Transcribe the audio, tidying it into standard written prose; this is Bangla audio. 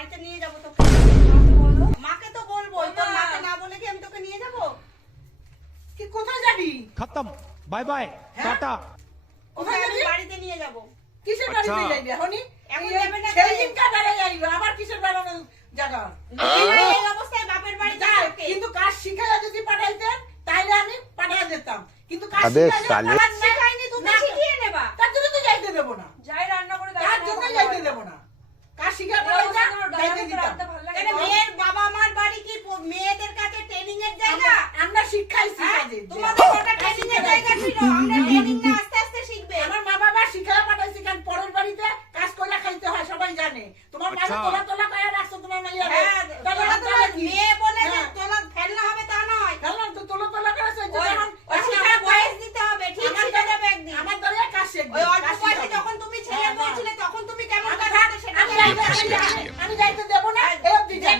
বাড়িতে নিয়ে যাবো তোকে। মাকে বলো। মাকে তো বলবোই, তোর মাকে না বলে কি আমি তোকে নিয়ে যাবো? কি কোথায় যাবি? खत्म बाय बाय टाटा ওকে আমি বাড়িতে নিয়ে যাবো। কিসের বাড়িতে যাইবি এখনই? এখন এই- যাবে না, সেই দিনকার বেড়ায় যাইবি, আবার কিসের বেড়ানোর জায়গা? এই অবস্থায় বাপের বাড়ি যা, যাবে ওকে। কিন্তু কাজ শিখাইয়া যদি পাঠাইতেন তাইলে আমি পাঠিয়ে দিতাম, কিন্তু কাজ আবে শিখাইয়া সালে। কাজ শেখায়নি, তুমি না, শিখিয়ে নেবা। তার জন্য তো যাইতে দেবো না, যাই রান্না করে তার জন্য যাইতে দেবো না। কাজ শিখাইয়া পাঠাইতাম, যাইতে দিতাম। কেন মেয়ের বাবা মার বাড়ি কি মেয়েদের কাছে ট্রেনিং এর জায়গা? আমরা শিক্ষাইছি হ্যাঁ? কাজে। তোমাদের ওটা ট্রেনিং এর জায়গা ছিল, আমরা ট্রেনিং না আস্তে আস্তে শিখবে। আমার মা বাবা শিখাইয়া পাঠাইছি, কারণ পরের বাড়িতে কাজ করে খাইতে হয়, সবাই জানে। তোমার মাঝে আচ্ছা। তোলা তোলা করে রাখছো তোমার মাইয়া। হ্যাঁ, তোলা তোলা মেয়ে বলে যে হ্যাঁ। তোলা ফেলনা হবে তা নয়। তোলা তোলা করেছে, ওই শিক্ষার বয়স দিতে হবে, ঠিক শিখে যাবে একদিন। আমার দ্বারা কাজ শিখবে। ওই অল্প কাজ বয়সে শিখাবে। যখন তুমি ছেলে হ্যাঁ, বলছিলে তখন তুমি কেমন আমি কাজ থাক, করতে সেটা আমি জানি। যাইতে দেবো না, এই অবধি যাবো।